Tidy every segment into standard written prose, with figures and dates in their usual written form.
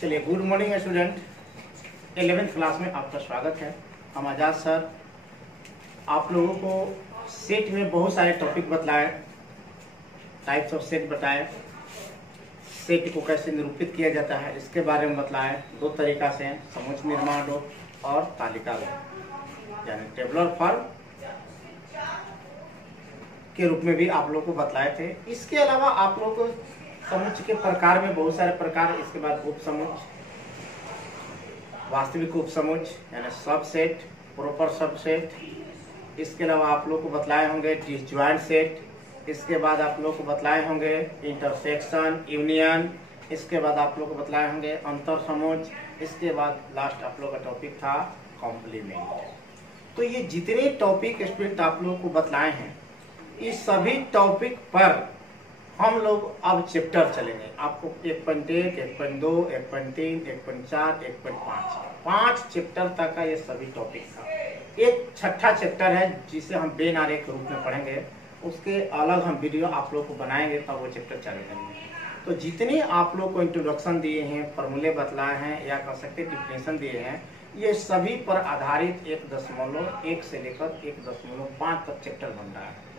चलिए, good morning student. 11th class में आपका स्वागत है। हम आजाद सर आप लोगों को सेट में बहुत सारे टॉपिक बतलाए, टाइप्स ऑफ सेट बताए, सेट को कैसे निरूपित किया जाता है इसके बारे में बतलाए। दो तरीका से, समुच्चय निर्माण रूप और तालिका रूप, यानी टेबुलर फॉर्म के रूप में भी आप लोगों को बतलाए थे। इसके अलावा आप लोगों को समुच्चय के प्रकार में बहुत सारे प्रकार, इसके बाद उप समुच्चय, वास्तविक उप समुच्चय यानी सबसेट, प्रॉपर सबसेट। इसके अलावा आप लोग को बतलाए होंगे डिसजॉइंट सेट। इसके बाद आप लोग को बतलाए होंगे इंटरसेक्शन, यूनियन। इसके बाद आप लोग को बतलाए होंगे अंतर समुच्चय। इसके बाद लास्ट आप लोग का टॉपिक था कॉम्प्लीमेंट। तो ये जितने टॉपिक स्टूडेंट आप लोग को बतलाए हैं, इस सभी टॉपिक पर हम लोग अब चैप्टर चलेंगे। आपको 1.1, 1.2, 1.3, 1.4, 1.5 5 चैप्टर तक का ये सभी टॉपिक था। एक छठा चैप्टर है जिसे हम बेन आरेख के रूप में पढ़ेंगे, उसके अलग हम वीडियो आप लोग को बनाएंगे, तब वो चैप्टर चालू करेंगे। तो जितने आप लोग को इंट्रोडक्शन दिए हैं, फॉर्मूले बतलाए हैं या कह सकते डिफिनेशन दिए हैं, ये सभी पर आधारित 1.1 से लेकर 1.5 तक चैप्टर बन रहा है।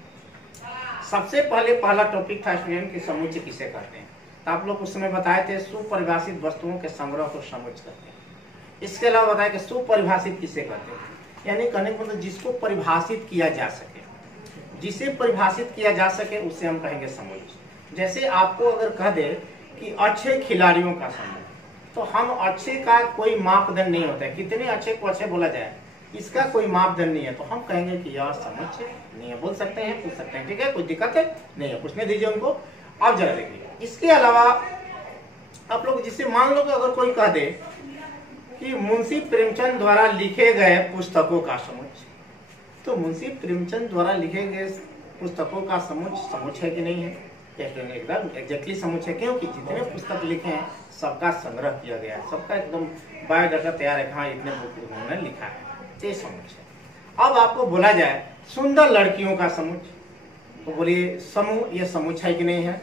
सबसे पहले पहला टॉपिक था स्टूडेंट कि समुच्चय किसे कहते हैं। तो आप लोग उस समय बताए थे सुपरिभाषित वस्तुओं के संग्रह को समुच्चय कहते हैं। इसके अलावा बताया कि सुपरिभाषित किसे कहते हैं, यानी कहने का मतलब जिसको परिभाषित किया जा सके, जिसे परिभाषित किया जा सके उसे हम कहेंगे समुच्चय। जैसे आपको अगर कह दे कि अच्छे खिलाड़ियों का समूह, तो हम अच्छे का कोई मापदंड नहीं होता है, कितने अच्छे को अच्छे बोला जाए, इसका कोई मापदंड नहीं है, तो हम कहेंगे कि यार समुच्चय नहीं है। बोल सकते हैं, पूछ सकते हैं, ठीक है, कोई दिक्कत है नहीं है, पूछने दीजिए उनको। अब जरा देखिए, इसके अलावा आप लोग जिससे मान लो कि अगर कोई कह दे कि मुंशी प्रेमचंद द्वारा लिखे गए पुस्तकों का समुच्चय, तो मुंशी प्रेमचंद द्वारा लिखे गए पुस्तकों का समुच्चय है कि नहीं है? एकदम एग्जैक्टली समुच्चय है, क्योंकि जितने पुस्तक लिखे हैं सबका संग्रह किया गया है, सबका एकदम बायोडाटा तैयार है, हाँ इतने बुक उन्होंने लिखा है, ये समुच्चय। अब आपको बोला जाए सुंदर लड़कियों का समुच्चय, तो बोलिए समूह, ये समुच्चय है कि नहीं है?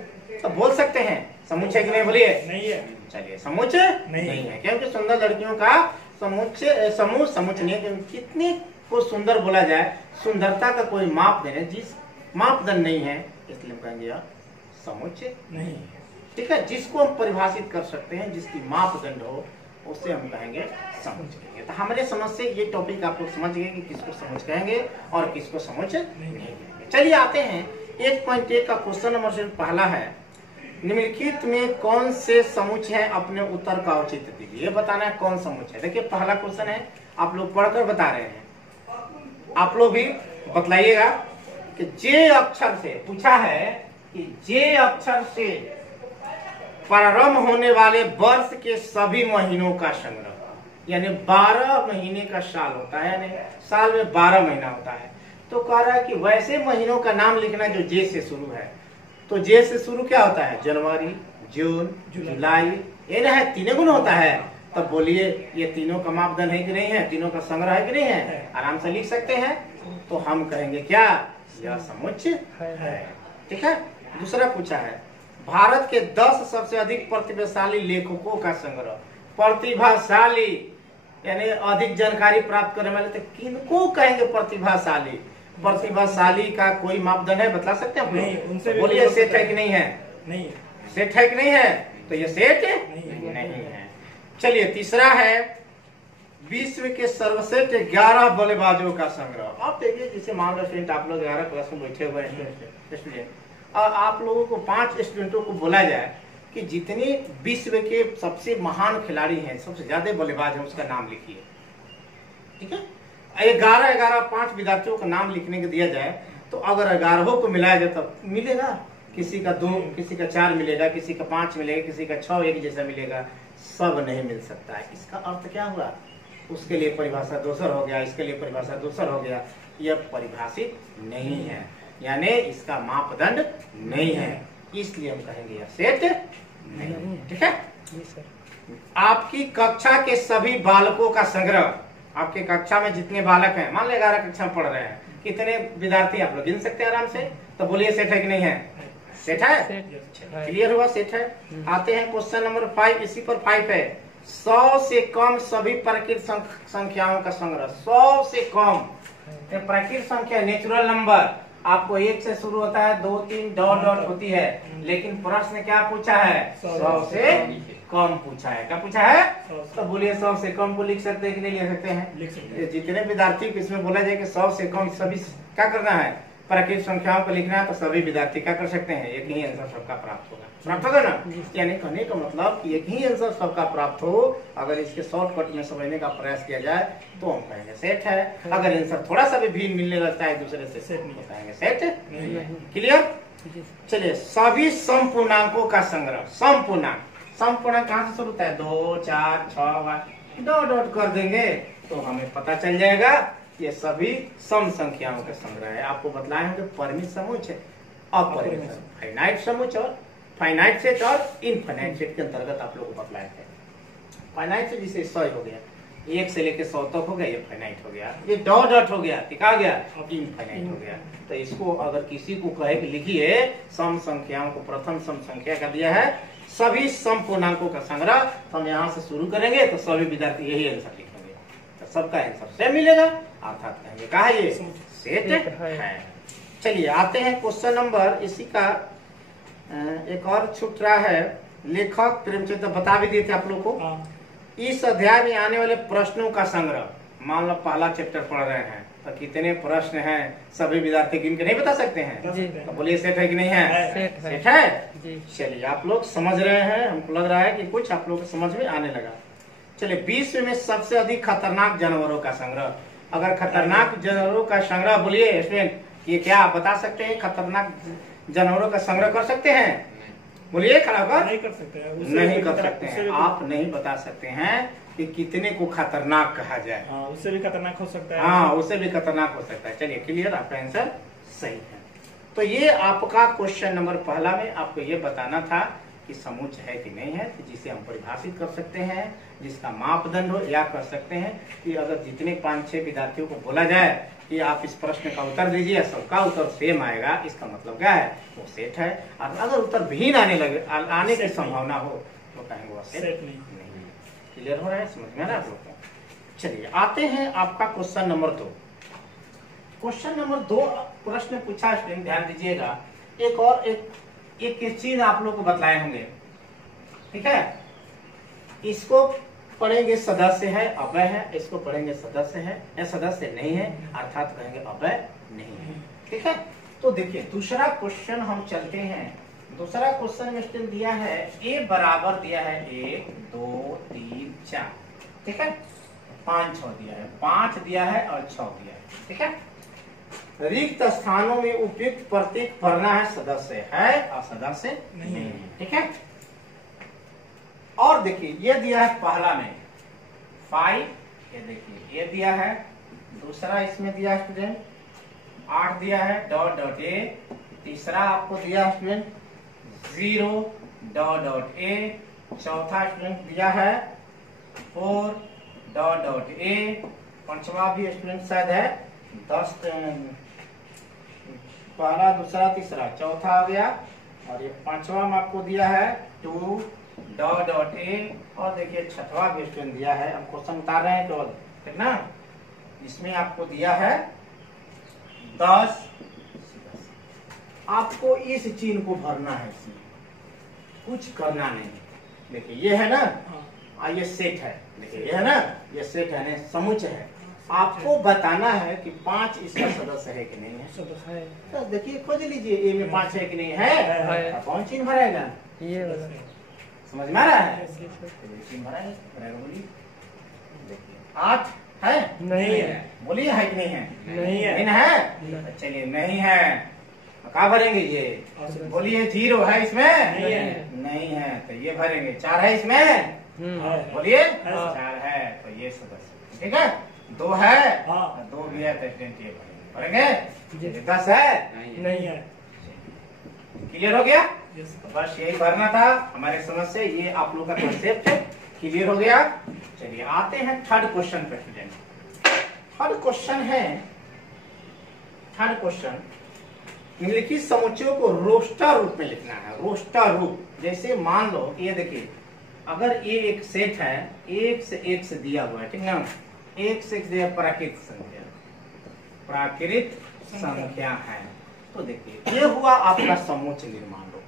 तो बोल सकते हैं समुच्चय है कि नहीं, बोलिए नहीं है। चलिए, समुच्चय नहीं है, क्योंकि सुंदर लड़कियों का समुच्चय समूह समुच्चय नहीं है, क्योंकि कितने को सुंदर बोला जाए, सुंदरता का कोई मापदंड नहीं है, इसलिए हम कहेंगे यार समुच्चय नहीं है। ठीक है, जिसको हम परिभाषित कर सकते हैं, जिसकी मापदंड हो, उससे हम कहेंगे समुच्चय। तो हमारे समझ से ये टॉपिक आप लोग समझ गए कि किसको समुच्चय कहेंगे और किसको समुच्चय नहीं कहेंगे। चलिए आते हैं 1.1 का क्वेश्चन नंबर से पहला है, निम्नलिखित में कौन से समुच्चय है, अपने उत्तर का औचित्य दीजिए। ये बताना है कौन समुच्चय है। देखिए पहला क्वेश्चन है, आप लोग पढ़कर बता रहे हैं, आप लोग भी बतलाइएगा कि जे अक्षर से पूछा है कि जे अक्षर से प्रारंभ होने वाले वर्ष के सभी महीनों का संग्रह, यानी 12 महीने का साल होता है, यानी साल में 12 महीना होता है। तो कह रहा है कि वैसे महीनों का नाम लिखना जो जे से शुरू है। तो जे से शुरू क्या होता है? जनवरी, जून, जुलाई, ये ना है, तीनों गुण होता है। तब बोलिए ये तीनों का मापदंड है कि नहीं है, तीनों का संग्रह है कि नहीं है? आराम से लिख सकते हैं। तो हम कहेंगे क्या, यह समुच्चय है। ठीक है। दूसरा पूछा है, भारत के 10 सबसे अधिक प्रतिभाशाली लेखकों का संग्रह। प्रतिभाशाली यानी अधिक जानकारी प्राप्त करने वाले, तो किनको कहेंगे प्रतिभाशाली? प्रतिभाशाली का कोई मापदंड है, बता सकते हैं? नहीं। बोलिए सेठ है कि नहीं है? नहीं। सेठ है कि नहीं है? तो ये सेठ नहीं है। चलिए तीसरा है, विश्व के सर्वश्रेष्ठ 11 बल्लेबाजों का संग्रह। आप देखिए, जैसे मान लो स्टूडेंट, आप लोग 11 क्लास में बैठे हुए हैं स्टूडेंट, और आप लोगों को 5 स्टूडेंटों को बोला जाए कि जितने विश्व के सबसे महान खिलाड़ी हैं, सबसे ज्यादा बल्लेबाज हैं, उसका नाम लिखिए। ठीक है, 11 5 विद्यार्थियों का नाम लिखने को दिया जाए, तो अगर 11 को मिलाया जाए तो मिलेगा, किसी का 2, किसी का 4 मिलेगा, किसी का 5 मिलेगा, किसी का 6 एक जैसा मिलेगा, सब नहीं मिल सकता है। इसका अर्थ क्या हुआ? उसके लिए परिभाषा दूसर हो गया, इसके लिए परिभाषा दूसर हो गया, यह परिभाषित नहीं है, यानी इसका मापदंड नहीं है, इसलिए हम कहेंगे यह सेट नहीं। ठीक है। आपकी कक्षा के सभी बालकों का संग्रह, आपके कक्षा में जितने बालक हैं, मान लो 11 कक्षा में पढ़ रहे हैं, कितने विद्यार्थी आप लोग गिन सकते हैं आराम से? तो बोलिए सेट है कि नहीं है? सेट है, क्लियर हुआ, सेट है। आते हैं क्वेश्चन नंबर 5, इसी पर 5 है। 100 से कम सभी प्राकृतिक संख्याओं का संग्रह। 100 से कम प्राकृतिक संख्या, नेचुरल नंबर, आपको 1 से शुरू होता है, 2 3 डॉट डॉट होती है, लेकिन प्रश्न क्या पूछा है? 100 से कम पूछा है। क्या पूछा है? तो बोलिए 100 से कम को लिख सकते हैं कि नहीं लिख सकते हैं? लिख सकते हैं। जितने विद्यार्थी को इसमें बोला जाए कि 100 से कम सभी क्या करना है, प्राकृतिक संख्याओं को लिखना है, तो सभी विद्यार्थी क्या कर सकते हैं? एक ही आंसर सबका प्राप्त होगा। प्राप्त होगा ना? यानी कहने का मतलब कि एक ही आंसर सबका प्राप्त हो। अगर इसके शॉर्टकट में समझने का प्रयास किया जाए तो हम कहेंगे सेट है। अगर आंसर थोड़ा सा भी भिन्न मिलने लगता है दूसरे से, सेट नहीं कहेंगे सेट। क्लियर? चलिए, सभी समपूर्णांकों का संग्रह। समपूर्णांक, समपूर्णांक कहाँ से शुरू होता है? 2 4 6 8 डॉट डॉट कर देंगे तो हमें पता चल जाएगा ये सभी सम संख्याओं का संग्रह है। आपको बताए होंगे परिमित समुच्चय, अपरिमित, फाइनाइट समुच्चय और फाइनाइट सेट और इनफाइनाइट सेट के अंतर्गत आप लोग को बतलाए थे। फाइनाइट से जिसे 100 हो गया, 1 से लेके 100 तक हो गया, ये फाइनाइट हो गया। ये डॉट डॉट हो गया, क्या गया? इनफाइनाइट हो गया। तो इसको अगर किसी को कहे कि लिखिए सम संख्याओं को, प्रथम सम संख्या का दिया है सभी समपूर्णांकों का संग्रह, तो हम यहाँ से शुरू करेंगे तो सभी विद्यार्थी यही आंसर लिखेंगे, तो सबका आंसर सेम मिलेगा, अर्थात कहेंगे कहा ये सेट है। चलिए आते हैं क्वेश्चन नंबर, इसी का एक और छूट रहा है। लेखक प्रेमचंद बता भी दिए थे आप लोग को। इस अध्याय में आने वाले प्रश्नों का संग्रह, मान लो पहला चैप्टर पढ़ रहे हैं तो कितने प्रश्न हैं सभी विद्यार्थी गिन के नहीं बता सकते हैं? तो बोलिए सेट है कि नहीं है? सेट है। चलिए आप लोग समझ रहे हैं, हमको लग रहा है कि कुछ आप लोग को समझ में आने लगा। चलिए, विश्व में सबसे अधिक खतरनाक जानवरों का संग्रह। अगर खतरनाक जानवरों का संग्रह बोलिए स्टूडेंट, ये क्या आप बता सकते हैं? खतरनाक जानवरों का संग्रह कर सकते हैं? बोलिए खड़ा होकर। नहीं कर सकते हैं, नहीं कर सकते हैं। आप नहीं बता सकते हैं कि कितने को खतरनाक कहा जाए। उससे भी खतरनाक हो सकता है। हाँ, उससे भी खतरनाक हो सकता है। चलिए क्लियर, आपका आंसर सही है। तो ये आपका क्वेश्चन नंबर पहला में आपको ये बताना था कि समुच्चय है कि नहीं है, तो जिसे हम परिभाषित कर सकते हैं, जिसका मापदंड हो, या कर सकते हैं कि अगर जितने 5-6 विद्यार्थियों को बोला जाए कि आप इस प्रश्न का उत्तर दीजिए, सबका उत्तर सेम आएगा, इसका मतलब क्या है? वो सेट है। और अगर उत्तर भिन्न आने की संभावना हो तो कहेंगे वो सेट नहीं। क्लियर हो रहा है? समझ में आ रहा है आप लोग को? चलिए आते हैं आपका क्वेश्चन नंबर 2। क्वेश्चन नंबर 2 प्रश्न पूछा, स्टूडेंट ध्यान दीजिएगा। एक चीज आप लोग को बतलाए होंगे, ठीक है? इसको पढ़ेंगे सदस्य है, अवय है, इसको पढ़ेंगे सदस्य है या सदस्य नहीं है, अर्थात कहेंगे अवय नहीं है। ठीक है, तो देखिए दूसरा क्वेश्चन हम चलते हैं। दूसरा क्वेश्चन में स्टूडेंट दिया है ए बराबर दिया है 1 2 3 4, ठीक है? 5 6 दिया है, 5 दिया है और 6 दिया है, ठीक है? रिक्त स्थानों में उपयुक्त प्रतीक भरना है, सदस्य है और सदस्य नहीं है, ठीक है? और देखिए ये दिया है पहला में 5, ये देखिए ये दिया है। दूसरा इसमें दिया है स्टूडेंट 8 दिया है डॉट डॉट ए। तीसरा आपको दिया है स्टूडेंट 0 डॉट डॉट ए। चौथा स्टूडेंट दिया है 4 डॉट डॉट ए। पांचवा भी स्टूडेंट शायद है 10, पहला दूसरा तीसरा चौथा आ गया। और ये पांचवा में आपको दिया है 2 डॉट डॉट ए। और देखिए छठवा भी स्टूडेंट दिया है, हम क्वेश्चन उतार रहे हैं केवल, ठीक ना? इसमें आपको दिया है 10। आपको इस चिन्ह को भरना है, इसमें कुछ करना नहीं। देखिए ये है ना, ये सेट है, देखिए ये है ना, ये सेट है, समुच्चय है। आपको बताना है कि 5 इसका सदस्य है कि नहीं है। तो देखिए खोज लीजिए ए में 5 है कि नहीं है, तो कौन चिन्ह भरेगा? ये समझ में आ रहा है? चिन्ह भरा है, बोलिए। देखिए 8 है नहीं है, बोलिए है कि नहीं है? नहीं है, नहीं है। चलिए नहीं है, कहाँ भरेंगे ये? बोलिए 0 है इसमें? नहीं है, तो ये भरेंगे। 4 है इसमें? बोलिए 4 है, तो ये सदस्य, ठीक है? 2 है, 2 भी है, तो ये भरेंगे। 10 है? नहीं है। क्लियर हो गया? बस यही भरना था हमारे समझ से। ये आप लोग का कॉन्सेप्ट क्लियर हो गया। चलिए आते हैं थर्ड क्वेश्चन पे स्टूडेंट। क्वेश्चन है, थर्ड क्वेश्चन, निम्नलिखित समुच्चयों को रोस्टर रूप में लिखना है। रोस्टर रूप, जैसे मान लो ये देखिए, अगर ये एक सेट है, एक से एक से दिया हुआ है, ठीक ना, एक से एक दिया प्राकृत संख्या, प्राकृत संख्या है, तो देखिए ये हुआ आपका समोच्च निर्माण रूप।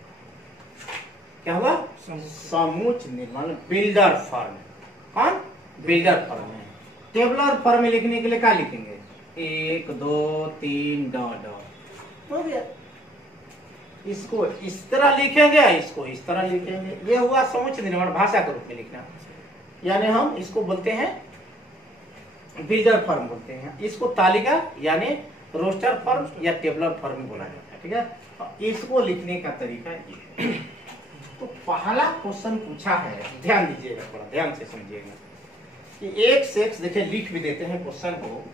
क्या हुआ? समोच्च निर्माण, बिल्डर फॉर्म। कौन? बिल्डर फॉर्म है। टेबलर फॉर्म में लिखने के लिए क्या लिखेंगे? 1 2 3 डॉट डॉट, हो गया। इसको इस तरह लिखेंगे, इसको इस तरह लिखेंगे। ये हुआ समोच्च निर्माण, भाषा के रूप में लिखना, यानी हम इसको बोलते हैं बिल्डर फॉर्म बोलते हैं। इसको तालिका यानी रोस्टर फॉर्म या टेबलर फॉर्म बोला जाता है, ठीक है। इसको लिखने का तरीका ये। तो पहला क्वेश्चन पूछा है, ध्यान दीजिएगा, थोड़ा ध्यान से समझिएगा कि एक से एक, देखिए लिख भी देते हैं क्वेश्चन को,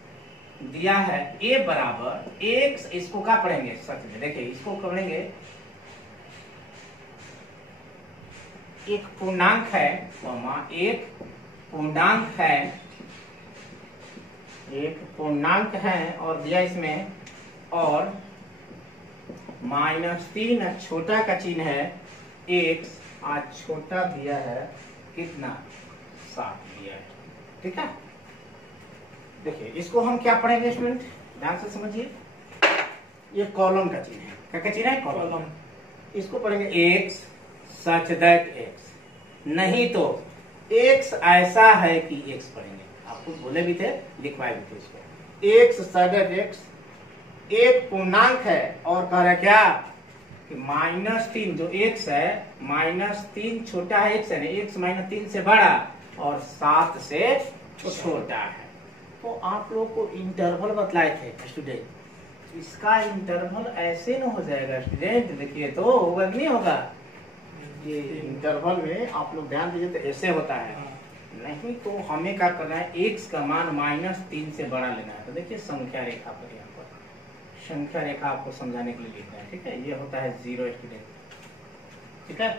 दिया है a बराबर एक, इसको क्या पढ़ेंगे सच में, देखिए इसको पढ़ेंगे, एक पूर्णांक है, एक पूर्णांक है, एक पूर्णांक है, और दिया इसमें, और -3 छोटा का चिन्ह है, x आज छोटा दिया है कितना? 7 दिया है, ठीक है। देखिए इसको हम क्या पढ़ेंगे स्टूडेंट, ध्यान से समझिए। ये कॉलम का चिन्ह है, क्या चिन्ह है? कॉलम। इसको पढ़ेंगे x सच दैट x, नहीं तो x ऐसा है कि x पढ़ेंगे। आपको बोले भी थे, लिखवाए भी थे इसको। x सच दैट x एक पूर्णांक है, और कह रहा क्या कि -3 जो x है, -3 छोटा है x है ना, x -3 से बड़ा और 7 से छोटा है। तो आप लोग को इंटरवल बतलाए थे स्टूडेंट, इसका इंटरवल ऐसे न हो जाएगा स्टूडेंट, देखिए तो होगा नहीं होगा, ये इंटरवल में आप लोग ध्यान दीजिए तो ऐसे होता है, नहीं तो हमें क्या करना है, x का मान -3 से बड़ा लेना है। तो देखिए संख्या रेखा पर, यहाँ पर संख्या रेखा आपको समझाने के लिए लिखना है, ठीक है। ये होता है 0 स्टूडेंट, ठीक है।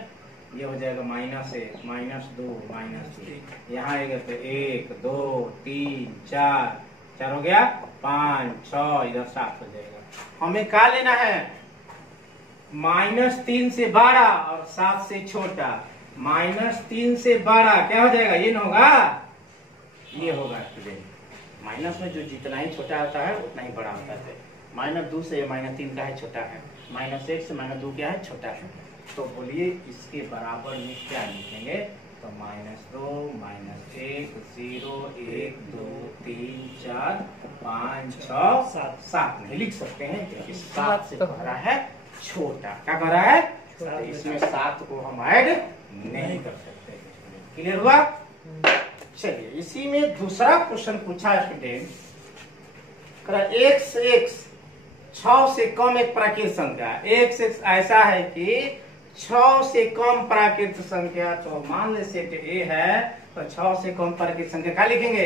ये हो जाएगा -1 -2 -3, यहाँ आएगा तो 1 2 3 4 हो गया, 5 6, इधर 7 हो जाएगा। हमें क्या लेना है? -3 से बड़ा और 7 से छोटा। -3 से बड़ा क्या हो जाएगा? ये ना होगा, ये होगा स्टूडेंट। माइनस में जो जितना ही छोटा होता है उतना ही बड़ा होता है। -2 से -3 का है छोटा है, -1 से -2 क्या है? छोटा है। तो बोलिए इसके बराबर में क्या लिखेंगे? तो -2 -1 0 1 2 3 4 5 6 7 नहीं लिख सकते हैं, क्योंकि 7 से बड़ा है छोटा। क्या कर रहा है? तो इसमें 7 को हम ऐड नहीं कर सकते। क्लियर हुआ? चलिए इसी में दूसरा क्वेश्चन पूछा स्टूडेंट, x 6 से कम एक प्राकृत संख्या। x ऐसा है कि 6 से कम प्राकृत संख्या, तो मान ले सेट A है, तो 6 से कम प्राकृत संख्या क्या लिखेंगे?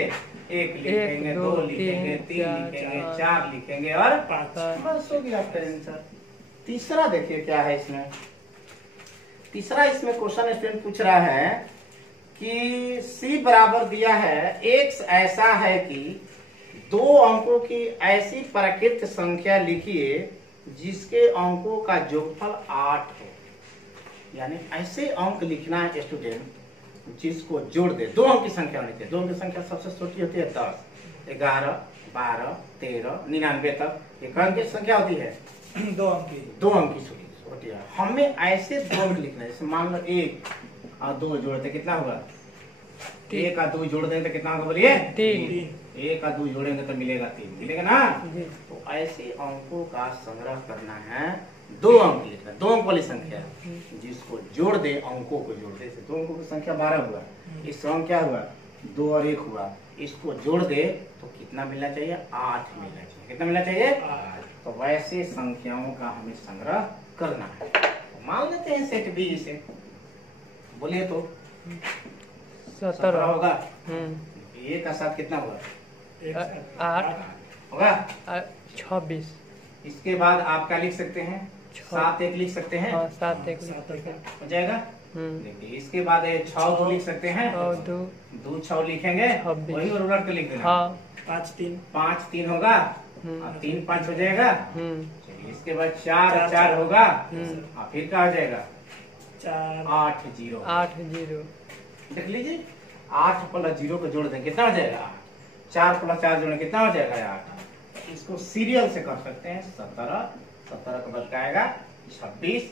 1 लिखेंगे, 2 लिखेंगे, 3 लिखेंगे, 4 लिखेंगे और 5। बस हो गया आपका आंसर। तीसरा देखिए क्या है इसमें, तीसरा इसमें क्वेश्चन स्टूडेंट पूछ रहा है कि C बराबर दिया है, x ऐसा है कि 2 अंकों की ऐसी प्राकृत संख्या लिखिए जिसके अंकों का जोगफल 8 हो। यानी ऐसे अंक लिखना है स्टूडेंट जिसको जोड़ दे, 2 अंक की संख्या होनी चाहिए। 2 अंक की संख्या सबसे छोटी होती है 10, 11 12 13 99 तक एक अंक की संख्या होती है 2 अंक की, 2 अंक की होती है। हमें ऐसे 2 अंक लिखना है, जैसे मान लो 1 और 2 जोड़ते कितना होगा? 1 और 2 जोड़ देंगे तो कितना होगा बोलिए? 3। 1 और 2 जोड़ेंगे तो मिलेगा 3, मिलेगा ना। तो ऐसे अंकों का संग्रह करना है, 2 अंक लिखना, 2 अंक वाली संख्या जिसको जोड़ दे, अंकों को जोड़ दे। 2 अंकों की संख्या 12 हुआ, इस अंक क्या हुआ? 2 और 1 हुआ, इसको जोड़ दे तो कितना मिलना चाहिए? 8 मिलना चाहिए। कितना मिलना चाहिए? 8। तो वैसे संख्याओं का हमें संग्रह करना है। तो मान लेते हैं सेट बी, इसे बोलिए तो 17 होगा। ये का साथ कितना होगा? 8 होगा 26। इसके बाद आप क्या लिख सकते हैं? 7 1 लिख सकते हैं, 7 1 हो जाएगा। लिख दिए। इसके बाद 6 को लिख सकते हैं, और 2 2 6 लिखेंगे, 26। वही और उलट के लिख देना। हाँ 5 3 5 3 होगा, और 3 5 हो जाएगा। हम्म चलिए, इसके बाद 4 4 होगा, और फिर क्या हो जाएगा 4 8 0। 8 0 देख लीजिए, 8 प्लस 0 को जोड़ दें कितना हो जाएगा 8। 4 प्लस 4 जोड़ें कितना हो जाएगा 8। इसको सीरियल से कर सकते हैं। 17 17 के बाद क्या आएगा 26,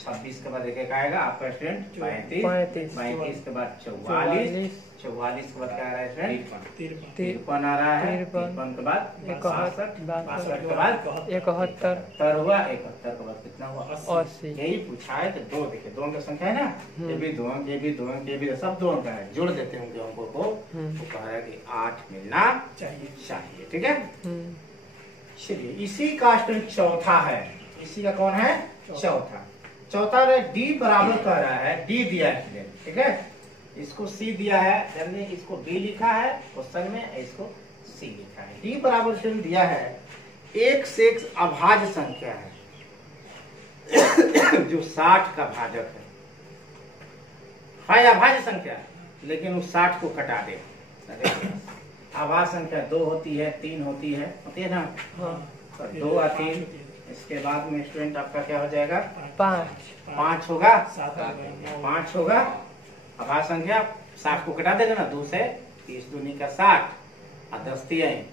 26 के बाद एक आएगा आपका स्टूडेंट 35, 35 के बाद 44, 44 के बाद क्या आ रहा है स्टूडेंट 53 आ रहा है, 53 के बाद 62, 62 के बाद 71 हुआ, 71 के बाद कितना हुआ 80। यही पूछा है कि 2 देखिए 2 अंक संख्या है ना, ये भी 2 अंक, ये भी 2 अंक, ये भी सब 2 अंक है, जोड़ देते होंगे अंकों को, तो कह रहा है कि 8 मिलना चाहिए। ठीक है, चलिए इसी का स्टूडेंट चौथा है, इसी का कौन है चौथा। चौथा में डी बराबर कह रहा है, डी दिया है स्टूडेंट, ठीक है, इसको सी दिया है, हमने इसको बी लिखा है क्वेश्चन में, इसको सी लिखा है। डी बराबर स्टूडेंट दिया है 1 से 1 अभाज्य संख्या है जो 60 का भाजक है अभाज्य संख्या, लेकिन उस 60 को कटा दे। अभाज्य संख्या 2 होती है, 3 होती है ना, तो 2 और 3, इसके बाद में स्टूडेंट आपका क्या हो जाएगा 5 होगा, 5 होगा अभाज्य संख्या। 60 को कटा देगा ना 2 से, 30 दूनी का 60, और 10 तिहाई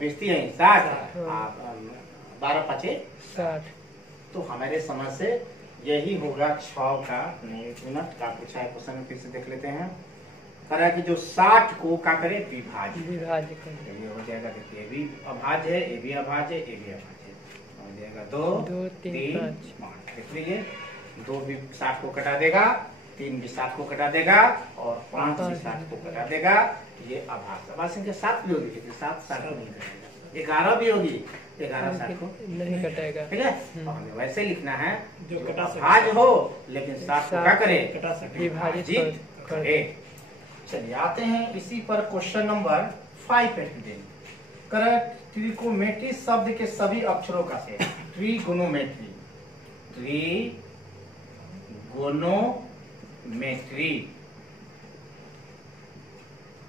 20 तिहाई 60, 12 5 60। तो हमारे समझ से यही होगा 6 का। एक मिनट का पूछा है क्वेश्चन, फिर से देख लेते हैं। करा कि जो 60 को क्या करे विभाज्य करें, ये हो जाएगा। देखिए ये भी अभाज्य है, ये भी अभाज्य है, ये भी अभाज्य है, हो जाएगा 2 3 5। देख लीजिए, 2 भी 60 को कटा देगा, 3 भी 60 को कटा देगा, और 5 भी 60 को कटा देगा। ये अभाज्य संख्या 7 भी होगी, 7 60 को नहीं कटेगा। 11 भी होगी, 11 60 को नहीं कटेगा। ठीक है, हमें वैसे लिखना है जो अभाज्य हो लेकिन 60 को क्या करे विभाजित करे। चलिए आते हैं इसी पर क्वेश्चन नंबर 5 पे स्टूडेंट। ट्रिगोनोमेट्री शब्द के सभी अक्षरों का सेट। ट्रिगोनोमेट्री,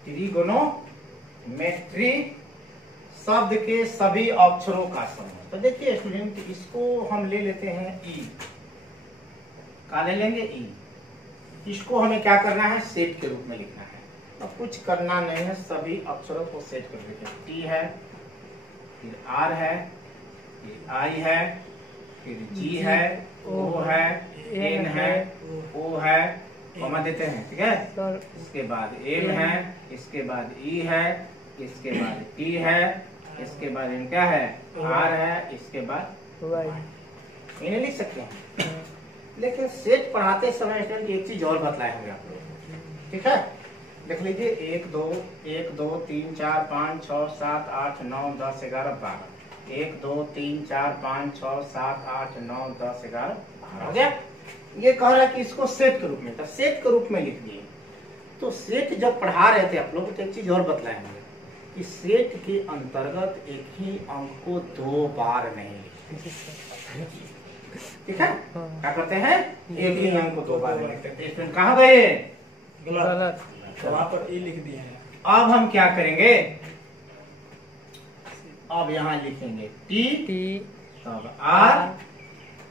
ट्रिगोनोमेट्री शब्द के सभी अक्षरों का समूह। तो देखिए स्टूडेंट, इसको हम ले लेते हैं ई, का ले लेंगे ई। इसको हमें क्या करना है सेट के रूप में लिखना है। अब कुछ करना नहीं है, सभी अक्षरों को सेट कर देते हैं। टी है, फिर आर है, फिर आई है, फिर जी है, ओ है, एन है, ओ है, कॉमा देते हैं। ठीक है, इसके बाद एम है, इसके बाद ई है, इसके बाद टी है, इसके बाद इन क्या है आर है, इसके बाद वाई। इन्हें लिख सकते हैं, लेकिन सेट पढ़ाते समय एक चीज और बतलाए होंगे आप लोग। ठीक है, देख लीजिए 1 2 3 4 5 6 7 8 9 10 11 12। 1 2 3 4 5 6 7 8 9 10 11 12 हो गया। ये कह रहा है कि इसको सेट के रूप में, तो सेट के रूप में लिख दिए। तो सेट जब पढ़ा रहे थे आप लोग तो एक चीज और बतलाए होंगे कि सेट के अंतर्गत एक ही अंक को 2 बार नहीं लिखते। ठीक है, क्या करते हैं एक ही अंक को 2 बार लिखते हैं। कहाँ गए गलत, तो वहां पर ई लिख दिए हैं। अब हम क्या करेंगे, अब यहाँ लिखेंगे टी, तब आर,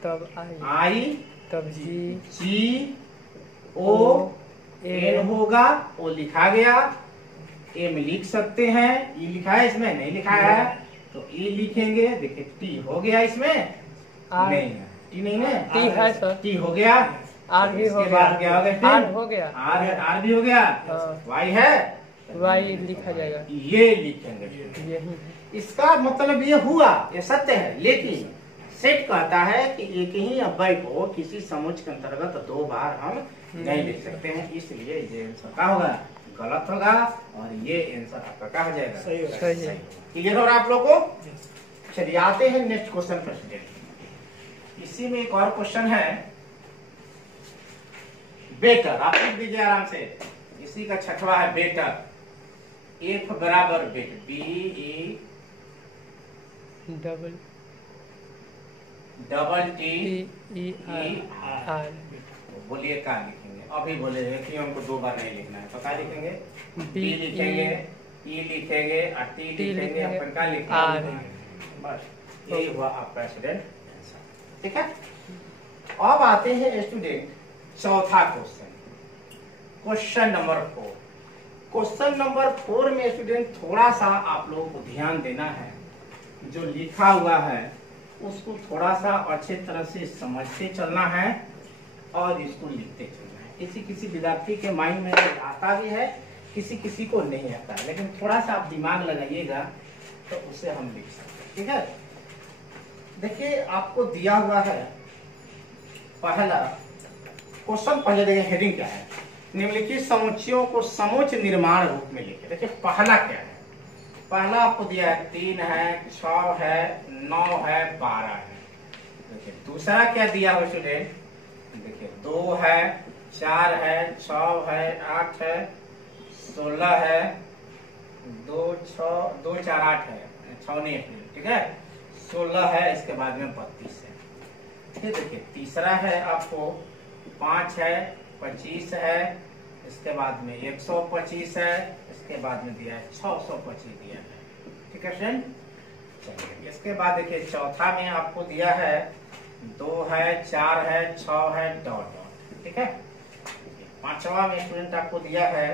तब आई, तब जी, ओ, एन होगा, ओ लिखा गया। एम लिख सकते हैं, ई लिखा है इसमें, नहीं लिखा है तो ई लिखेंगे। देखिए टी हो गया, इसमें नहीं है, टी नहीं है, टी है सर, टी हो गया, आर भी हो गया, क्या हो गया, आर हो गया, आर भी हो गया, वाई है, वाई लिखा जाएगा, ये लिखेंगे। यही इसका मतलब ये हुआ, ये सत्य है। लेकिन सेट कहता है कि एक ही अव्यय को किसी समुच्चय के अंतर्गत 2 बार हम नहीं लिख सकते हैं, इसलिए ये आंसर क्या होगा गलत होगा, और ये आंसर आपका क्या हो जाएगा सही। क्लियर हो रहा है आप लोग को। चलिए आते हैं नेक्स्ट क्वेश्चन पर। इसी में एक और क्वेश्चन है, बेटर। आप लिख दीजिए आराम से, इसी का 6वां है बेटर। एफ बराबर bet, B E double T E R तो बोलिए क्या लिखेंगे? अभी बोले कि हमको 2 बार नहीं लिखना है, तो क्या लिखेंगे? बी बी लिखेंगे, ई लिखेंगे और टी लिखेंगे, अपन क्या लिखेंगे? आर। बस यही हुआ आपका स्टूडेंट आंसर। ठीक है, अब आते हैं स्टूडेंट चौथा question, question number 4। Question number 4 में स्टूडेंट थोड़ा सा आप लोगों को ध्यान देना है, जो लिखा हुआ है उसको थोड़ा सा अच्छे तरह से समझते चलना है और इसको लिखते चलना है। किसी किसी विद्यार्थी के माइंड में आता भी है, किसी किसी को नहीं आता है, लेकिन थोड़ा सा आप दिमाग लगाइएगा तो उसे हम लिख सकते हैं। ठीक है, देखिए आपको दिया हुआ है पहला क्वेश्चन, पहले देखिए हेडिंग क्या है, निम्नलिखित समुच्चयों को समुच्च निर्माण रूप में लिखे। देखिए पहला क्या है, पहला आपको दिया है 3 है, 6 है, 9 है, 12 है। देखिए दूसरा क्या दिया है स्टूडेंट, देखिए 2 है, 4 है, 6 है, 8 है, 16 है, 2 4 8 है, 6 नहीं है, ठीक है, 16 है, इसके बाद में 32 है। फिर देखिए तीसरा है आपको 5 है, 25 है, इसके बाद में 125 है, इसके बाद में दिया है 625 दिया है। ठीक है फ्रेंड, चलिए इसके बाद देखिए चौथा में आपको दिया है 2 है, 4 है, 6 है, डॉट डॉट। ठीक है, पांचवा में स्टूडेंट आपको दिया है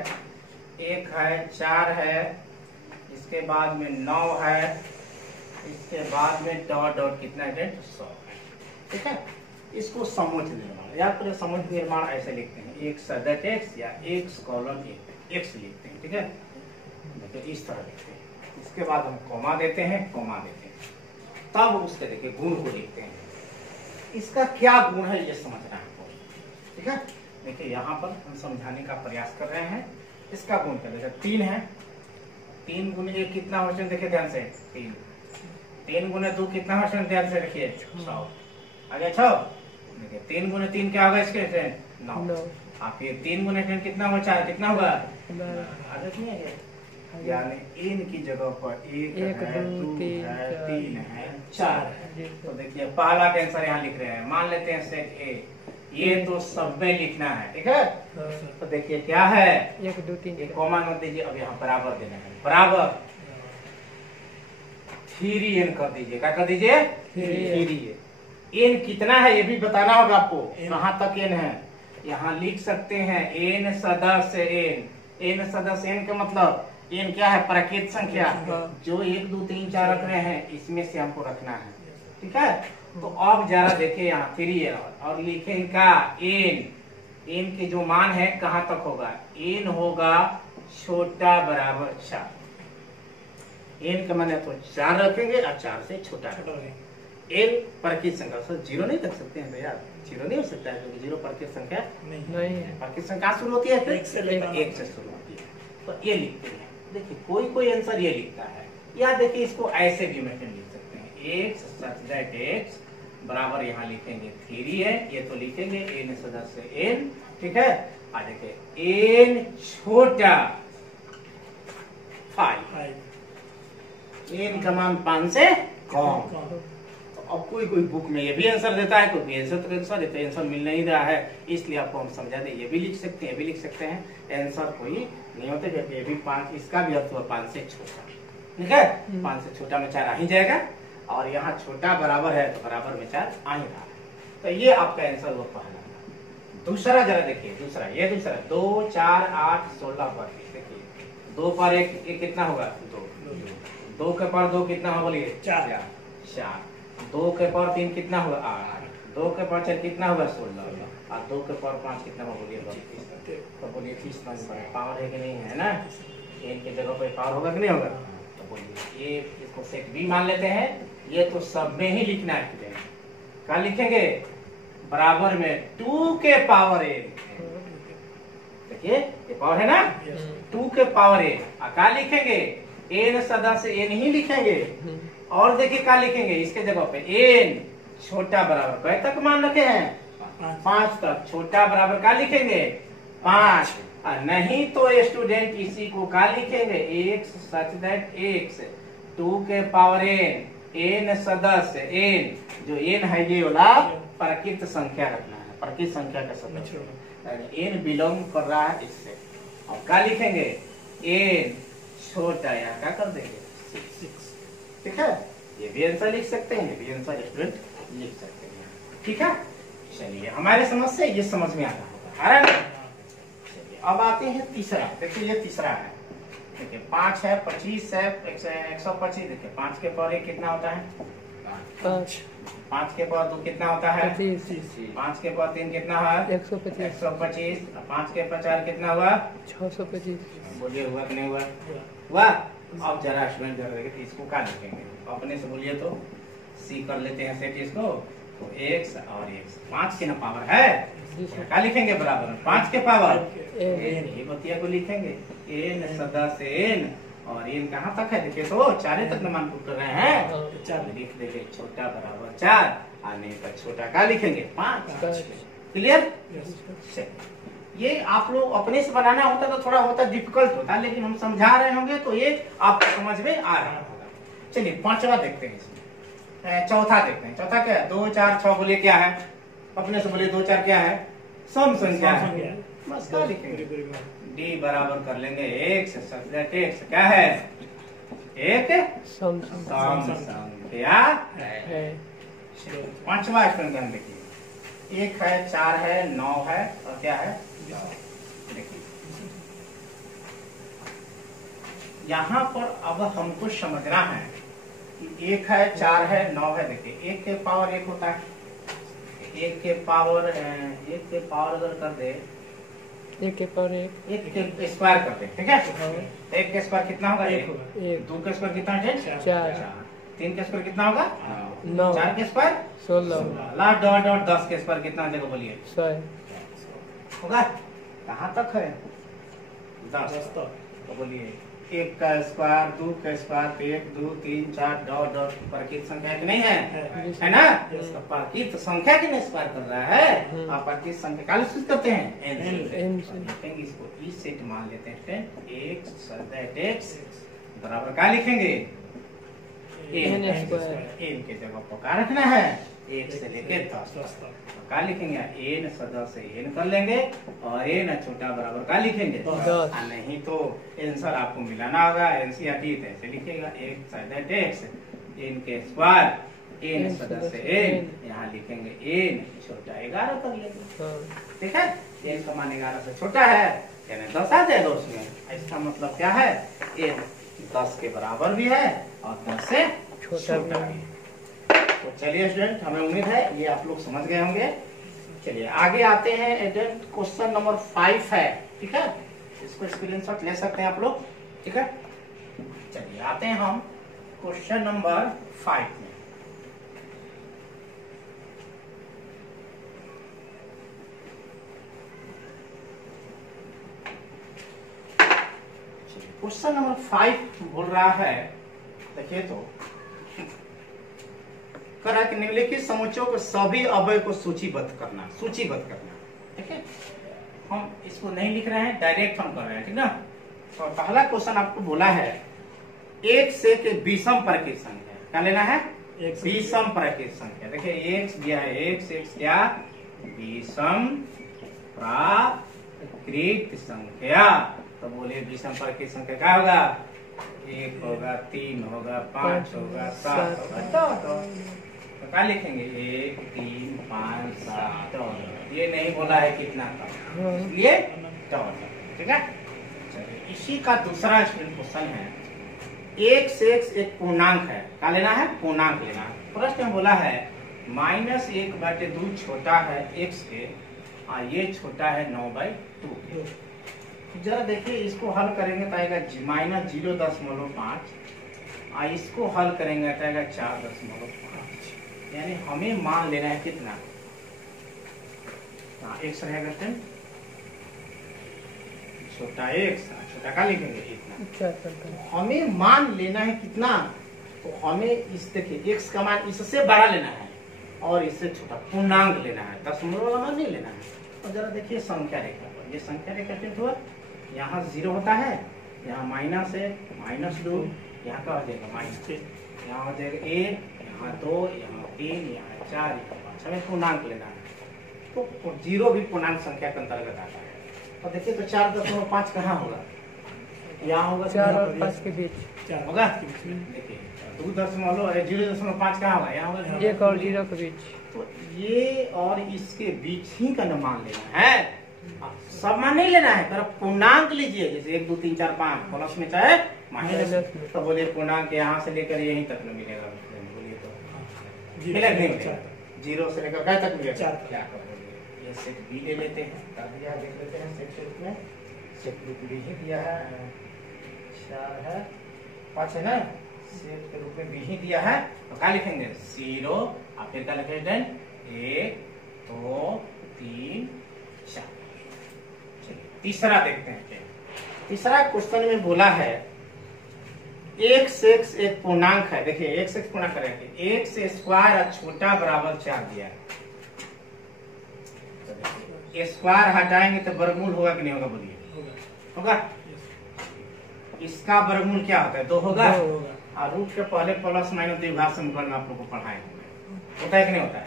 1 है, 4 है, इसके बाद में 9 है, इसके बाद में डॉट डॉट कितना है 100 है। ठीक है, इसको समुच्च निर्माण या फिर समुच्च निर्माण ऐसे लिखते हैं, एक सदस्य एक्स या एक्स कॉलन एक्स लिखते हैं। ठीक है, देखिए इस तरह लिखते हैं, इसके बाद हम कॉमा देते हैं, कॉमा देते हैं, तब उसके देखिए गुण को लिखते हैं। इसका क्या गुण है ये समझना है आपको। ठीक है, देखिए यहाँ पर हम समझाने का प्रयास कर रहे हैं। इसका गुण क्या देखिए 3 है, 3 गुने 1 कितना हो, देखिए ध्यान से 3, 3 गुने 2 कितना हो, ध्यान से देखिए 6 आ गया 6। देखिए 3 गुने 3 क्या होगा इसके 9। आप ये 3 गुने 10 कितना होगा, 4 कितना होगा, आदत नहीं है, यानी इन की जगह पर 1 है, 2 है, 3 है, 4 है। तो देखिए पहला का आंसर यहाँ लिख रहे हैं, मान लेते हैं सेट ए, ये तो सब में लिखना है। ठीक है, तो देखिए क्या है 1 2 3 एक कॉमा मत दीजिए, अब यहाँ बराबर देना है, बराबर 3n कर दीजिए, क्या कर दीजिए 3n। एन कितना है ये भी बताना होगा आपको, कहाँ तक एन है, यहाँ लिख सकते हैं एन सदस्य एन। एन सदस्य एन का मतलब एन क्या है, प्राकृत संख्या, जो 1 2 3 4 रख रहे हैं इसमें से हमको रखना है। ठीक है, तो अब जरा देखिए यहाँ 3n और लिखेंगे का एन, एन के जो मान है कहाँ तक होगा, एन होगा छोटा बराबर 4। एन का मान तो 4 रखेंगे और 4 से छोटा रखेंगे। एन प्राकृत संख्या, सर 0 नहीं रख सकते हैं भैया, 0 नहीं हो सकता है क्योंकि 0 प्राकृत संख्या नहीं है। प्राकृत संख्या शुरू होती है, एक से शुरू होती है, तो ये लिखते हैं। देखिए कोई कोई आंसर ये लिखता है, या देखिए इसको ऐसे भी मेथड लिख सकते हैं, x such that x बराबर यहाँ लिखेंगे 3 है, ये तो लिखेंगे n सदस्य n। ठीक है, और देखिए n छोटा 5, n का मान 5 से कम। अब कोई कोई बुक में ये भी आंसर देता है, कोई आंसर तो आंसर देता है, आंसर मिल नहीं रहा है, इसलिए आपको हम समझा दें, ये भी लिख सकते हैं, ये भी लिख सकते हैं, आंसर कोई नहीं होते, ये भी 5, इसका भी अर्थ हुआ 5 से छोटा। ठीक है, 5 से छोटा में 4 आ ही जाएगा, और यहाँ छोटा बराबर है तो बराबर में 4 आ ही रहा है, तो ये आपका आंसर वो पहला। दूसरा जरा देखिए, दूसरा ये दूसरा 2 4 8 16 पर देखिए 2 पर 1 कितना होगा 2 के पर 2 कितना होगा बोलिए 4, 2 के पर 3 कितना होगा 8, 2 के पर 4 कितना होगा 16, और 2 के पर 5 कितना होगा बोलिए 32। तो बोलिए 30 पावर है कि नहीं है ना, एन की जगह पे पावर होगा कि नहीं होगा, तो बोलिए ये इसको सेट बी मान लेते हैं। ये तो सब में ही लिखना है, क्या लिखेंगे बराबर में 2 के पावर एन, देखिए ये पावर है ना 2 के पावर एन, क्या लिखेंगे एन सदस्य एन ही लिखेंगे, और देखिए क्या लिखेंगे इसके जगह पे एन छोटा बराबर कई तक मान रखे हैं 5 तक, छोटा बराबर क्या लिखेंगे 5, नहीं तो स्टूडेंट इसी को क्या लिखेंगे x सच दैट x 2 के पावर n, n सदस्य n, जो n है ये वाला प्राकृत संख्या रखना है, प्रकृत संख्या का सदस्य एन बिलोंग कर रहा है इससे। अब क्या लिखेंगे, एन छोटा या क्या कर देंगे 6, ठीक है। ये भी आंसर लिख सकते हैं, ये भी आंसर स्टूडेंट लिख सकते हैं, ठीक है। चलिए हमारे समझ से ये समझ में आता होगा, आ रहा है। चलिए अब आते हैं तीसरा। देखिए ये तीसरा है, देखिए 5 है, 25 है, 125। देखिए 5 के पावर 1 कितना होता है 5, 5 के पावर 2 कितना होता है 25, 5 के पावर 3 कितना है 125, 125। 5 के पावर 4 कितना हुआ 625। बोलिए हुआ कि नहीं हुआ, हुआ। अब जरा स्टूडेंट जरा देखिए इसको क्या लिखेंगे, अपने से बोलिए तो सी कर लेते हैं सेट इसको। तो x और x 5 की ना पावर है, क्या लिखेंगे बराबर 5 के पावर n, ये बतिया को लिखेंगे n सदस्य n, और n कहाँ तक है देखिए तो 4 तक मान पुट कर रहे हैं, 4 लिख देंगे छोटा बराबर 4, आने का छोटा क्या लिखेंगे 5। क्लियर। ये आप लोग अपने से बनाना होता तो थोड़ा होता डिफिकल्ट होता, लेकिन हम समझा रहे होंगे तो ये आपको समझ में आ रहा होगा। चलिए पांचवा देखते हैं, इसमें चौथा देखते हैं। चौथा क्या है 2 4 6 बोले क्या है, अपने से बोले 2 4 क्या है सम संख्या है, बस क्या लिखेंगे डी बराबर कर लेंगे x सब्जेक्ट x क्या है एक सम संख्या है। पांचवा स्टूडेंट देखिए 1 है 4 है 9 है और क्या है, देखिए यहाँ पर अब हमको समझना है कि 1 है 4 है 9 है। देखिए 1 के पावर 1 होता है, 1 के पावर अगर कर दे 1 के पावर 1 के स्क्वायर कर दे, ठीक है। 1 के स्क्वायर कितना होगा 1, 2 के स्क्वायर कितना है 4, 3 के स्क्वायर कितना होगा 9, 4 के स्क्वायर 16, लास्ट डॉट डॉट 10 के स्क्वायर कितना देखो बोलिए 100, होगा। कहाँ तक है 10 तो बोलिए 1 का स्क्वायर 2 का स्क्वायर 1 2 3 4 डॉट डॉट प्रकृत संख्या की नहीं है ना, तो प्रकृत संख्या की स्क्वायर कर रहा है, आप प्रकृत संख्या का यूज करते हैं n से। इसको ई सेट मान लेते हैं, x सदैव x बराबर क्या लिखेंगे n के जगह पर क्या रखना है 1 से लेके 10 क्या लिखेंगे n सदस्य n कर लेंगे और n छोटा बराबर क्या लिखेंगे 10। नहीं तो आंसर आपको मिलाना होगा, एनसीईआरटी ऐसे लिखेगा 1 सदैव x n के स्क्वायर n सदस्य n, यहाँ लिखेंगे n छोटा 11 कर लेंगे, ठीक है। n का मान 11 से छोटा है यानी 10 आ जाएगा उसमें, इसका मतलब क्या है n 10 के बराबर भी है और 10 से छोटा भी है। तो चलिए स्टूडेंट हमें उम्मीद है ये आप लोग समझ गए होंगे। चलिए आगे आते हैं स्टूडेंट, क्वेश्चन नंबर 5 है, ठीक है। इसको स्क्रीनशॉट ले सकते हैं आप लोग, ठीक है। चलिए आते हैं हम क्वेश्चन नंबर 5 में। क्वेश्चन नंबर 5 बोल रहा है, देखिए तो करा कि निम्नलिखित समुच्चयों को सभी अवयव को सूचीबद्ध करना, ठीक है। हम इसको नहीं लिख रहे हैं, डायरेक्ट हम कर रहे हैं, ठीक ना। तो पहला क्वेश्चन आपको बोला है 1 से के विषम प्रकृत संख्या क्या लेना है, विषम प्रकृत संख्या। देखिए x दिया है, x क्या विषम प्रकृत संख्या, तो बोलिए विषम प्रकृत संख्या क्या होगा 1 होगा 3 होगा 5 होगा 7 होगा, तो क्या लिखेंगे 1 3 5 7 ये नहीं बोला है कितना का, इसलिए ठीक है। चलिए इसी का दूसरा क्वेश्चन है 1 से x एक पूर्णांक है, क्या लेना है पूर्णांक लेना है। प्रश्न में बोला है -1/2 छोटा है x के और ये छोटा है 9/2 के। जरा देखिए इसको हल करेंगे तो आएगा -0.5 और इसको हल करेंगे तो आएगा 4.5, यानी हमें मान लेना है कितना x रहेगा छोटा x, छोटा का लिखेंगे इतना। हमें मान लेना है कितना, तो हमें इस देखिए x का मान इससे बड़ा लेना है और इससे छोटा पूर्णांक लेना है, दशमलव वाला मान नहीं लेना है। और जरा देखिए संख्या रेखा पर, ये संख्या रेखा टिल्ट हुआ, यहाँ 0 होता है, यहाँ माइनस है -2, यहाँ का हो जाएगा -3, यहाँ हो जाएगा 1, यहाँ 2, यहाँ 3, यहाँ 4, यहाँ 5, हमें पूर्णांक लेना है। तो जीरो भी पूर्णांक संख्या के अंतर्गत आता है। तो देखिए तो 4.5 कहाँ होगा? यहाँ होगा 4 और 5 के बीच। 4 होगा। देखिए 0.5 कहाँ होगा? यहाँ होगा 1 और 0 के बीच। तो ये और इसके बीच ही का मान लेना है, सब मान नहीं लेना है। पर पूर्णांक लीजिए, जैसे 1 2 3 4 5 प्लस में चाहे माइनस में। तो बोलिए पूर्णांक यहाँ से लेकर यहीं तक न मिलेगा। बोलिए तो मिलेगा 0 से लेकर क्या तक मिलेगा? 4। क्या करोगे? ये सेट बी ले लेते हैं, कर दिया, देख लेते हैं सेट के रूप में। सेट ग्रुप बी ही दिया है, 4 है, 5 है ना, सेट के रूप में बी ही दिया है। तो क्या लिखेंगे? 0 और फिर क्या लिखेंगे? 1 2 3 4। चलिए तीसरा देखते हैं। तीसरा क्वेश्चन में बोला है x एक पूर्णांक है। देखिए x पूर्णांक करेंगे, x स्क्वायर छोटा बराबर 4 दिया है। तो स्क्वायर हटाएंगे तो वर्गमूल होगा कि नहीं होगा? बोलिए होगा। इसका वर्गमूल क्या होता है? 2 होगा। और रूट के पहले प्लस माइनस द्विघात समीकरण में आप लोग को पढ़ाए होता है कि नहीं होता है?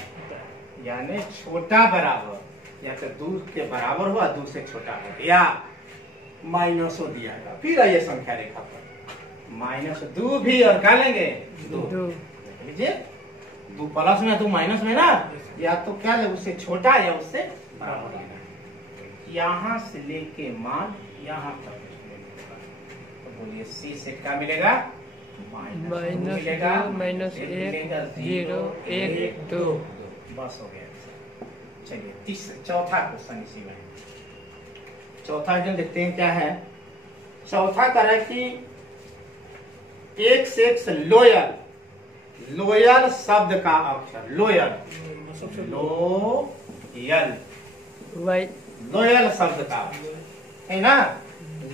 यानी छोटा बराबर या तो दूर के बराबर हुआ, दूर से छोटा हो, या माइनस हो दिया है। फिर आइए संख्या रेखा पर -2 भी और क्या लेंगे? 2 लीजिए। 2 प्लस में 2 माइनस में ना, या तो क्या ले, उससे छोटा या उससे बराबर लेना है। यहाँ से लेके मान यहाँ तक तो बोलिए सी से क्या मिलेगा? -2 -1 0 1 2। बस हो गया। चलिए चौथा क्वेश्चन इसी में। चौथा जो देखते हैं क्या है। चौथा कह रहा है कि x लोयल शब्द का अक्षर, लोयल लोयल शब्द का है ना,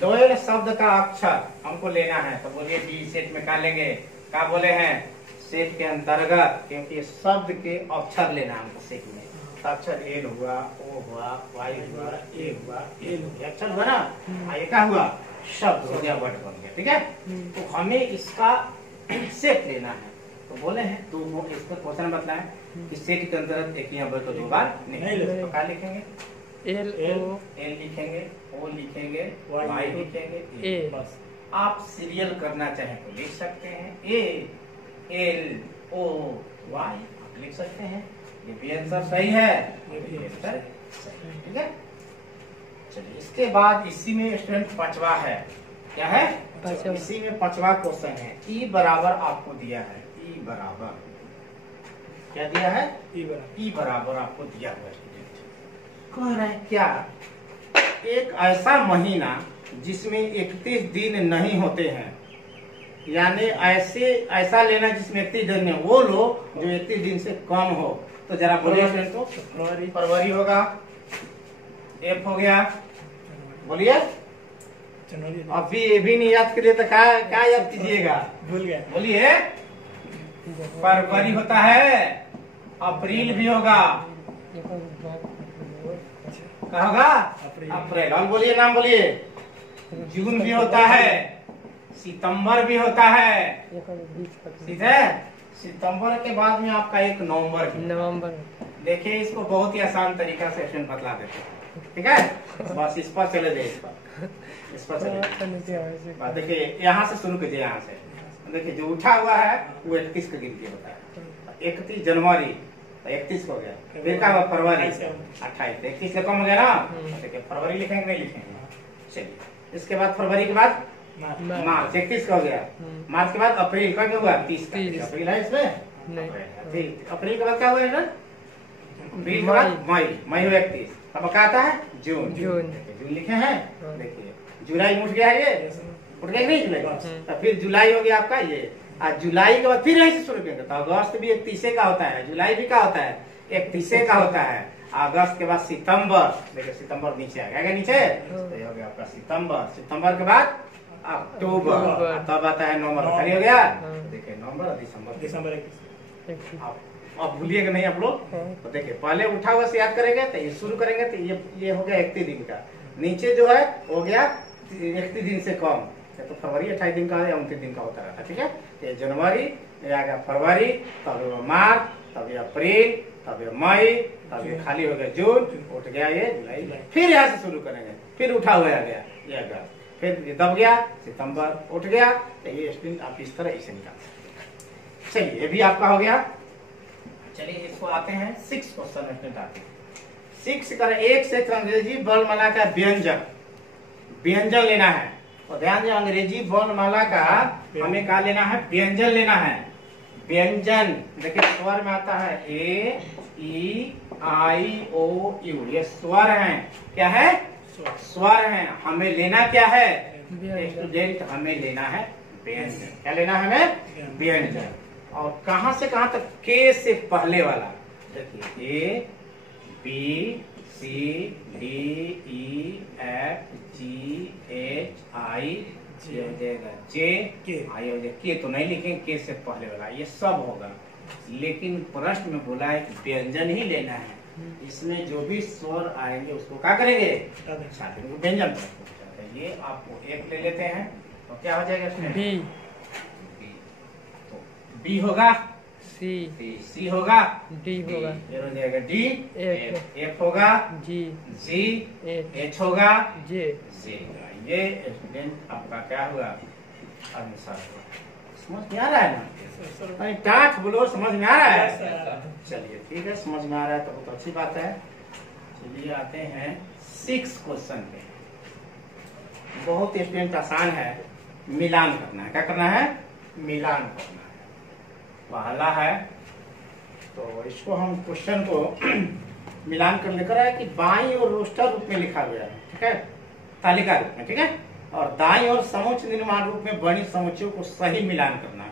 लोयल शब्द का अक्षर हमको लेना है। तो बोलिए बी सेट में क्या लेंगे? क्या बोले हैं? सेट के अंतर्गत, क्योंकि शब्द के अक्षर लेना हमको सेट में। अक्षर एल हुआ, ओ हुआ, वाई हुआ, ए हुआ, एल हो गया, अक्षर हुआ ना। ये क्या हुआ? शब्द हो गया, वर्ड बन गया। ठीक है, तो हमें इसका सेट लेना है। तो बोले हैं तो इसका क्वेश्चन बताए कि सेट के अंतर्गत एक यहाँ वर्ड को 2 बार नहीं ले। तो क्या लिखेंगे? एल लिखेंगे, ओ लिखेंगे, वाई लिखेंगे, ए। बस आप सीरियल करना चाहें तो लिख सकते हैं, ए एल ओ वाई आप लिख सकते हैं। ये भी आंसर सही है, ये भी आंसर सही। ठीक है, चलिए इसके बाद इसी में स्टूडेंट 5वां है। क्या है? इसी में 5वां क्वेश्चन है। ई बराबर आपको दिया है, ई बराबर क्या दिया है? ई बराबर आपको दिया हुआ है। कह रहा है क्या? एक ऐसा महीना जिसमें 31 दिन नहीं होते हैं, यानी ऐसा लेना जिसमें 31 दिन नहीं, वो लो जो 31 दिन से कम हो। तो जरा बोलिए तो फरवरी होगा, एफ हो गया, बोलिए। अभी ये भी नहीं याद करिए तो क्या याद कीजिएगा? भूल गए। बोलिए फरवरी होता है, अप्रैल भी होगा, क्या होगा? अप्रैल। और बोलिए नाम बोलिए। जून भी होता है, सितंबर भी होता है, ठीक है। सितंबर के बाद में आपका एक नवंबर। देखिए इसको बहुत ही आसान तरीका से बतला देते हैं, ठीक है। बस इस पर चले जाए, इस पर चले। देखिए यहाँ से शुरू कीजिए, यहाँ से देखिए जो उठा हुआ है वो 31 का गिनती होता है। 31 जनवरी 31 हो गया, फिर क्या हुआ? फरवरी 28, 31 से कम हो गया ना। देखिए फरवरी लिखेंगे नहीं लिखेंगे? चलिए इसके बाद फरवरी के बाद मार्च 31 का हो गया। मार्च के बाद अप्रैल का क्या हुआ? 30 का। अप्रैल है इसमें? ठीक। अप्रैल के बाद क्या हुआ? अप्रैल के बाद मई हुआ 31। अब क्या आता है? जून लिखे हैं। देखिए जुलाई उठ गया है, ये उठ गया नहीं जुलाई? तो फिर जुलाई हो गया आपका ये। आज जुलाई के बाद फिर यहीं से शुरू करेंगे तो अगस्त भी 31 का होता है, जुलाई भी क्या होता है? 31 का होता है। अगस्त के बाद सितंबर, देखिए सितंबर नीचे आ गया, नीचे तो ये हो गया आपका सितंबर। सितंबर के बाद अक्टूबर, तब आता है नवंबर। खाली हो गया। देखिए नवंबर और दिसंबर। अब भूलिएगा नहीं आप लोग। तो देखिए पहले उठा हुआ से याद करेंगे तो ये शुरू करेंगे तो ये हो गया 31 दिन का। नीचे जो है हो गया 31 दिन से कम, या तो फरवरी 28 दिन का या 29 दिन का होता रहता है, ठीक है। तो ये जनवरी, ये आ गया फरवरी, तब ये मार्च, तब ये अप्रैल, तब ये मई, तब ये खाली हो गया जून, उठ गया ये जुलाई। फिर यहाँ से शुरू करेंगे, फिर उठा हुआ आ गया ये अगस्त, फिर ये दब गया सितंबर, उठ गया। तो ये स्टूडेंट आप इस तरह इसे निकाल सकते। चलिए ये भी आपका हो गया। चलिए इसको आते हैं 6 क्वेश्चन स्टूडेंट आते हैं। 6 कर 1 से अंग्रेजी वर्णमाला का व्यंजन लेना है। और ध्यान दें अंग्रेजी वर्णमाला का हमें क्या लेना है, व्यंजन लेना है। व्यंजन देखिए स्वर में आता है ए ई आई ओ यू, ये स्वर हैं। क्या है, स्वर हैं। हमें लेना क्या है स्टूडेंट, हमें लेना है व्यंजन। क्या लेना है हमें, व्यंजन। और कहां से कहां तक, के से पहले वाला देखिए A B C D E F G H I ये हो जाएगा जे आई हो जाएगा के, तो नहीं लिखेंगे के से पहले वाला, ये सब होगा। लेकिन प्रश्न में बोला है कि व्यंजन ही लेना है। इसमें जो भी स्वर आएंगे उसको क्या करेंगे, व्यंजन। ये आपको एक ले लेते हैं तो क्या हो जाएगा इसमें, बी, तो बी होगा, सी होगा, डी होगा, ये हो जाएगा डी, एफ होगा, जी एच होगा, जे। ये स्टूडेंट आपका क्या हुआ, आंसर हुआ। समझ में आ रहा है ना, टाठ बोलो, समझ में आ रहा है। चलिए ठीक है, समझ में आ रहा है तो बहुत अच्छी बात है। चलिए आते हैं 6 क्वेश्चन पे। बहुत स्टूडेंट आसान है, मिलान करना है। क्या करना है, मिलान करना है। पहला है तो इसको हम क्वेश्चन को मिलान कर लेकर आए कि बाईं और रोस्टर रूप में लिखा गया है, ठीक है, तालिका रूप में, ठीक है। और दाईं और समुच्चय निर्माण रूप में बनी समुच्चयों को सही मिलान करना है।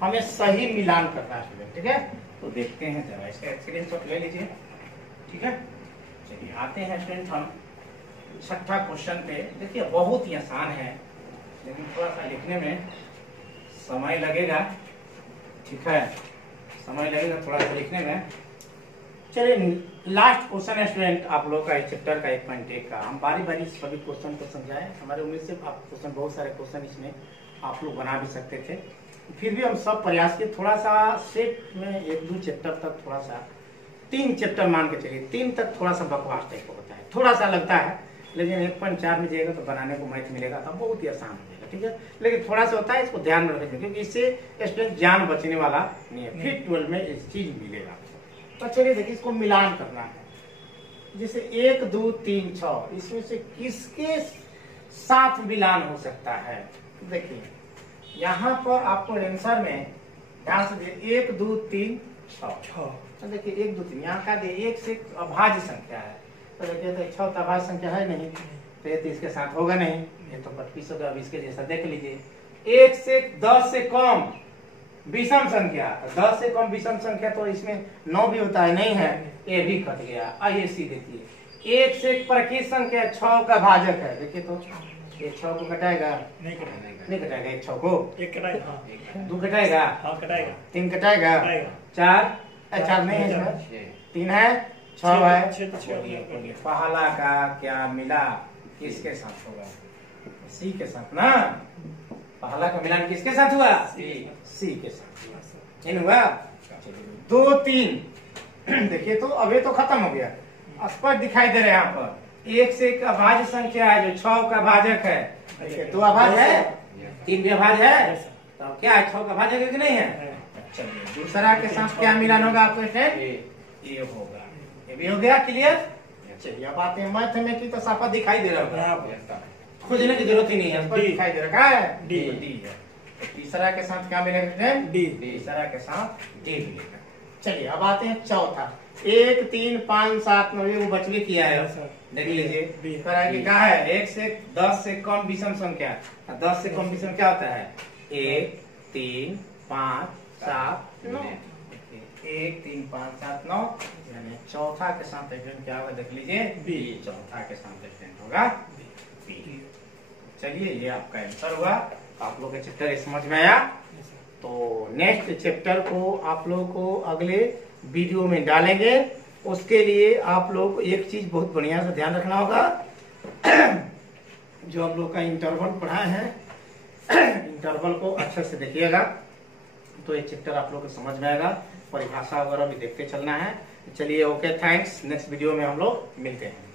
हमें सही मिलान करना है, ठीक है। तो देखते हैं जरा, इसका स्क्रीनशॉट ले लीजिए, ठीक है। चलिए आते हैं स्टूडेंट हम 6ठा क्वेश्चन पे। देखिए बहुत ही आसान है, लेकिन थोड़ा सा लिखने में समय लगेगा, ठीक है, समय लगेगा थोड़ा सा लिखने में। चलिए लास्ट क्वेश्चन स्टूडेंट आप लोग का इस चैप्टर का 1.1 का। हम बारी बारी सभी क्वेश्चन को समझाएं। हमारे उम्मीद से आप क्वेश्चन, बहुत सारे क्वेश्चन इसमें आप लोग बना भी सकते थे, फिर भी हम सब प्रयास किए। थोड़ा सा सेट में 1-2 चैप्टर तक, थोड़ा सा 3 चैप्टर मान के चलिए, 3 तक थोड़ा सा बकवास टाइप का होता है, थोड़ा सा लगता है। लेकिन 1.4 में जाएगा तो बनाने को मैथ मिलेगा तो बहुत ही आसान हो जाएगा, ठीक है। लेकिन थोड़ा सा होता है, इसको ध्यान में रखेंगे क्योंकि इससे स्टूडेंट जान बचने वाला नहीं है। फिर 12 में इस चीज मिलेगा। तो चलिए देखिए, इसको मिलान करना है। जैसे 1 2 3 6, इसमें से किसके साथ मिलान हो सकता है। देखिए यहाँ पर आपको आंसर में ध्यान से देखिए 1 2 3 6। तो देखिए 1 2 3 यहाँ का 1 से अभाज्य संख्या है, तो देखिए तो 6 तो अभाज्य संख्या है नहीं, तो ये तो इसके साथ होगा नहीं, ये तो 25 होगा। अब इसके जैसा देख लीजिए 1 से 10 से कम विषम संख्या, 10 से कम विषम संख्या तो इसमें 9 भी होता है, नहीं है, ये भी कट गया। आइए सी देखिए 1 से प्रकृत संख्या 6 का भाजक है। देखिए तो ये 6 को कटाएगा, नहीं कटाएगा, एक 6 को 2 कटाएगा, 3 कटाएगा, 4 नहीं है इसमें, 3 है, 6 है। पहला का क्या मिला, किसके साथ होगा, सी के साथ ना। पहला का मिलान किसके साथ हुआ, सी के साथ हुआ। 2 3 देखिए तो अभी तो खत्म हो गया, स्पष्ट दिखाई दे रहा है यहाँ पर। 1 से एक अभाज्य संख्या है जो 6 का भाजक है। देखिए 2 अभाज्य है, 3 भी अभाज्य है, तो क्या है 6 का भाजक है कि नहीं है। चलिए दूसरा के साथ क्या मिलान होगा आपको, ये होगा, ये भी हो गया क्लियर। चलिए अब आते हैं मैथमेटिक्स, तो साफा दिखाई दे रहा है, खोजने की जरूरत ही नहीं है, दिखाई दे रहा है, डी है। तीसरा के साथ क्या मिलेगा, डी। तीसरा के साथ डी मिलेगा। चलिए अब आते हैं चौथा। 1 3 5 7 9 वो बचवे किया है, देख लीजिए क्या है। 1 से 10 से कम विषम संख्या, 10 से कम विषम क्या होता है, 1 3 5 7 9। 1 3 5 7 9, यानी चौथा के साथ क्या होगा, देख लीजिए बी। चौथा के साथ होगा बी। चलिए ये आपका आंसर हुआ। आप लोग का चैप्टर समझ में आया। तो नेक्स्ट चैप्टर को आप लोग को अगले वीडियो में डालेंगे। उसके लिए आप लोग को एक चीज बहुत बढ़िया से ध्यान रखना होगा। जो हम लोग का इंटरवल पढ़ाए हैं, इंटरवल को अच्छे से देखिएगा तो ये चैप्टर आप लोग को समझ में आएगा। परिभाषा वगैरह भी देखते चलना है। चलिए ओके, थैंक्स। नेक्स्ट वीडियो में हम लोग मिलते हैं।